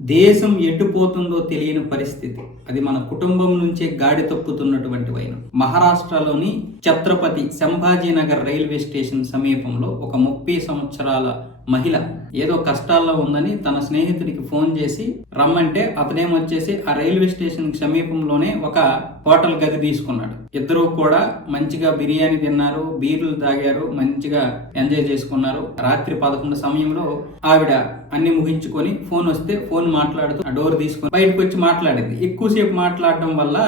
దేశం ఎటుపోతుందో తెలియని పరిస్థితి. అది మన కుటుంబం నుంచే గాడి తప్పుతున్నటువంటి వైనం. మహారాష్ట్రలోని ఛత్రపతి సంభాజీనగర్ రైల్వే స్టేషన్ సమీపంలో ఒక 30 సంవత్సరాల మహిళ ఏదో కష్టాల్లో ఉందని తన స్నేహితుడికి ఫోన్ చేసి రమ్మంటే అతనేమొచ్చేసి ఆ రైల్వే స్టేషన్ సమీపంలోనే ఒక హోటల్ గది తీసుకున్నాడు. ఇద్దరు కూడా మంచిగా బిర్యానీ తిన్నారు, బీర్లు తాగారు, మంచిగా ఎంజాయ్ చేసుకున్నారు. రాత్రి 11 సమయంలో ఆవిడ అన్ని ముగించుకొని ఫోన్ వస్తే ఫోన్ మాట్లాడుతూ ఆ డోర్ తీసుకొని బయటకు వచ్చి మాట్లాడింది. ఎక్కువసేపు మాట్లాడడం వల్ల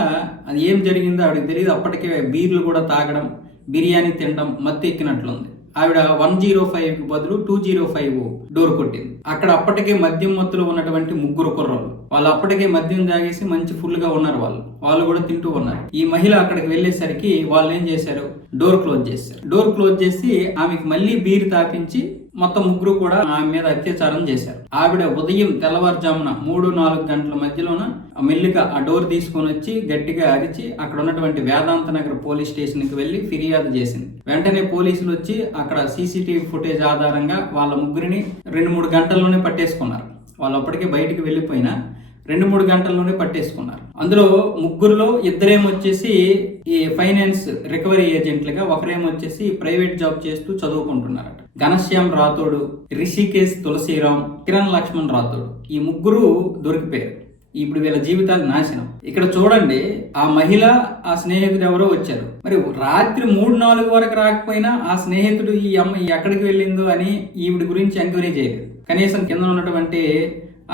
అది ఏం జరిగిందో ఆవిడకి తెలియదు. అప్పటికే బీర్లు కూడా తాగడం, బిర్యానీ తినడం మత్తు ఎక్కినట్లుంది. ఆవిడ 105కి బదులు 205 డోర్ కొట్టింది. అక్కడ అప్పటికే మద్యం మత్తులో ఉన్నటువంటి 3 కుర్రోళ్ళు. వాళ్ళు అప్పటికే మద్యం తాగేసి మంచి ఫుల్ గా ఉన్నారు. వాళ్ళు కూడా తింటూ ఉన్నారు. ఈ మహిళ అక్కడికి వెళ్ళేసరికి వాళ్ళు ఏం చేశారు, డోర్ క్లోజ్ చేశారు. డోర్ క్లోజ్ చేసి ఆమెకి మళ్ళీ బీర్ తాపించి మొత్తం 3 కూడా ఆమె మీద అత్యాచారం చేశారు. ఆవిడ ఉదయం తెల్లవారుజామున 3-4 గంటల మధ్యలోన మెల్లిగా ఆ డోర్ తీసుకొని వచ్చి గట్టిగా అరిచి అక్కడ ఉన్నటువంటి వేదాంత నగర్ పోలీస్ స్టేషన్ కి వెళ్లి ఫిర్యాదు చేసింది. వెంటనే పోలీసులు వచ్చి అక్కడ సీసీటీవీ ఫుటేజ్ ఆధారంగా వాళ్ళ 3 2-3 గంటల్లోనే పట్టేసుకున్నారు. వాళ్ళు అప్పటికే బయటికి వెళ్ళిపోయినా 2-3 గంటల్లోనే పట్టేసుకున్నారు. అందులో 3లో ఇద్దరేమొచ్చేసి ఈ ఫైనాన్స్ రికవరీ ఏజెంట్లుగా, ఒకరేమొచ్చేసి ప్రైవేట్ జాబ్ చేస్తూ చదువుకుంటున్నారట. ఘనశ్యామ్ రాథోడ్, రిషికేశ్ తులసిరామ్, కిరణ్ లక్ష్మణ్ రాథోడ్, ఈ 3 దొరికిపోయారు. ఇప్పుడు వీళ్ళ జీవితాలు నాశనం. ఇక్కడ చూడండి, ఆ మహిళ ఆ స్నేహితుడు ఎవరో వచ్చారు. మరి రాత్రి 3-4 వరకు రాకపోయినా ఆ స్నేహితుడు ఈ అమ్మాయి ఎక్కడికి వెళ్ళిందో అని ఈవిడ గురించి ఎంక్వైరీ చేయలేదు. కనీసం కింద ఉన్నటువంటి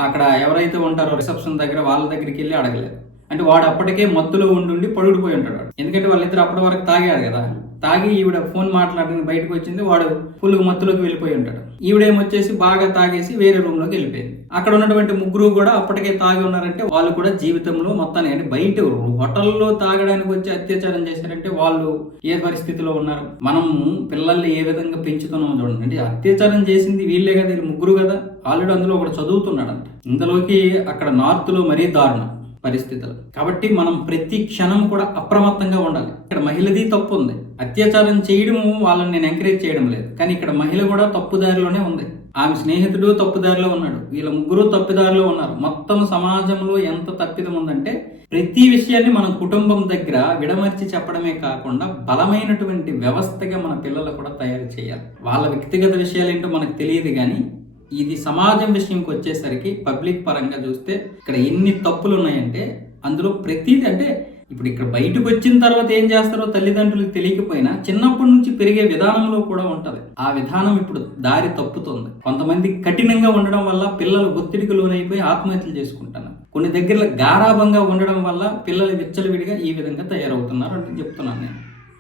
అక్కడ ఎవరైతే ఉంటారో రిసెప్షన్ దగ్గర వాళ్ళ దగ్గరికి వెళ్ళి అడగలేదు. అంటే వాడు అప్పటికే మత్తులో ఉండి పడుకుపోయి ఉంటాడు. ఎందుకంటే వాళ్ళిద్దరు అప్పటి వరకు తాగాడు కదా. తాగి ఈవిడ ఫోన్ మాట్లాడడానికి బయటకు వచ్చింది, వాడు ఫుల్ మత్తులోకి వెళ్ళిపోయి ఉంటాడు. ఈవిడేమొచ్చేసి బాగా తాగేసి వేరే రూమ్ లోకి వెళ్ళిపోయింది. అక్కడ ఉన్నటువంటి 3 కూడా అప్పటికే తాగి ఉన్నారంటే వాళ్ళు కూడా జీవితంలో మొత్తాన్ని, అంటే బయట హోటల్లో తాగడానికి వచ్చి అత్యాచారం చేశారంటే వాళ్ళు ఏ పరిస్థితిలో ఉన్నారు. మనము పిల్లల్ని ఏ విధంగా పెంచుతున్నామో చూడండి. అంటే అత్యాచారం చేసింది వీళ్ళే కదా, 3 కదా. ఆల్రెడీ అందులో ఒకటి చదువుతున్నాడంట. ఇంతలోకి అక్కడ నార్త్ లో మరీ దారుణం పరిస్థితులు. కాబట్టి మనం ప్రతి క్షణం కూడా అప్రమత్తంగా ఉండాలి. ఇక్కడ మహిళది తప్పు ఉంది. అత్యాచారం చేయడం వాళ్ళని నేను ఎంకరేజ్ చేయడం లేదు, కానీ ఇక్కడ మహిళ కూడా తప్పుదారిలోనే ఉంది. ఆమె స్నేహితుడు తప్పుదారిలో ఉన్నాడు, వీళ్ళ 3 తప్పుదారిలో ఉన్నారు. మొత్తం సమాజంలో ఎంత తప్పిదం ఉందంటే ప్రతి విషయాన్ని మనం కుటుంబం దగ్గర విడమర్చి చెప్పడమే కాకుండా బలమైనటువంటి వ్యవస్థగా మన పిల్లలు కూడా తయారు చేయాలి. వాళ్ళ వ్యక్తిగత విషయాలు ఏంటో మనకు తెలియదు, కానీ ఇది సమాజం విషయంకి వచ్చేసరికి పబ్లిక్ పరంగా చూస్తే ఇక్కడ ఎన్ని తప్పులు ఉన్నాయంటే అందులో ప్రతిదీ, అంటే ఇప్పుడు ఇక్కడ బయటకు వచ్చిన తర్వాత ఏం చేస్తారో తల్లిదండ్రులకు తెలియకపోయినా చిన్నప్పటి నుంచి పెరిగే విధానంలో కూడా ఉంటది. ఆ విధానం ఇప్పుడు దారి తప్పుతుంది. కొంతమంది కఠినంగా ఉండడం వల్ల పిల్లలు ఒత్తిడికి లోనైపోయి ఆత్మహత్యలు చేసుకుంటున్నారు. కొన్ని దగ్గర గారాభంగా ఉండడం వల్ల పిల్లలు విచ్చలవిడిగా ఈ విధంగా తయారవుతున్నారు అంటే చెప్తున్నాను నేను.